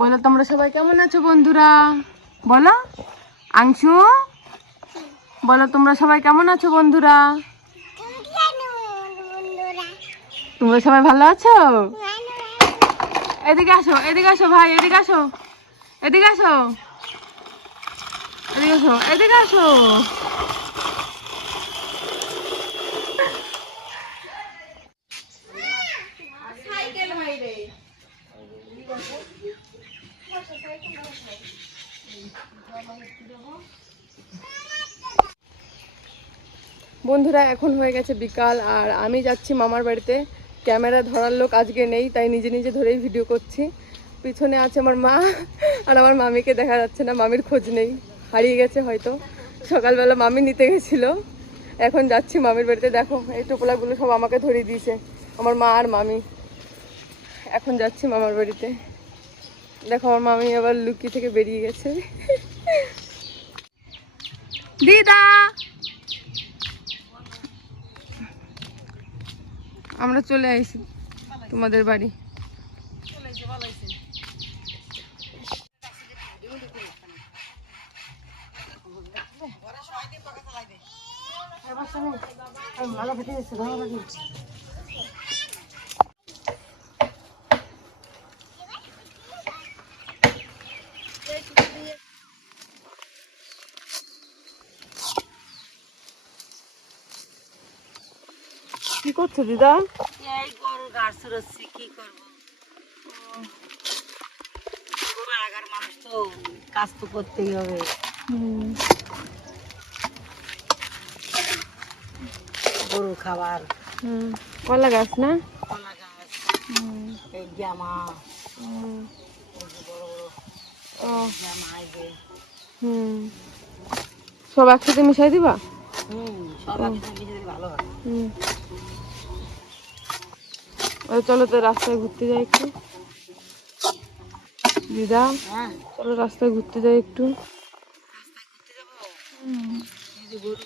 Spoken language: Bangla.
বলো তোমরা সবাই কেমন আছো বন্ধুরা? বলো আংশু, বলো তোমরা সবাই কেমন আছো বন্ধুরা? তোমরা সবাই ভালো আছো? এদিকে আসো, এদিকে আসো ভাই, এদিকে আসো, এদিকে আসো, এদিকে আসো, এদিকে আসো। বন্ধুরা এখন হয়ে গেছে বিকাল আর আমি যাচ্ছি মামার বাড়িতে। ক্যামেরা ধরার লোক আজকে নেই, তাই নিজে নিজে ধরেই ভিডিও করছি। পিছনে আছে আমার মা আর আমার মামিকে দেখা যাচ্ছে না, মামির খোঁজ নেই, হারিয়ে গেছে হয়তো। সকালবেলা মামি নিতে গেছিলো, এখন যাচ্ছি মামির বাড়িতে। দেখো এই টোপলাগুলো সব আমাকে ধরিয়ে দিয়েছে আমার মা আর মামি। এখন যাচ্ছি মামার বাড়িতে। দেখো আমার মামি আবার লুকি থেকে বেরিয়ে গেছে। দিদা, আমরা চলে আইছি তোমাদের বাড়ি। কি করছো দিদা? এই গরু ঘাস ছড়াচ্ছি, কি করবো? গরু আগার মানুষ তো কাজ তো করতেই হবে। গরু খাবার কলা গাছ না? কলা গাছ, এই জামা, এই যে বড় বড় জামা, এই যে সব একসাথে মিশাই দিবা? সব একসাথে মিশে দিলে ভালো হয়। চলো তো রাস্তায় ঘুরতে যাই একটু দিদা। হ্যাঁ, চলো রাস্তায় ঘুরতে যাই একটু। রাস্তায় ঘুরতে যাবো। এই যে গরু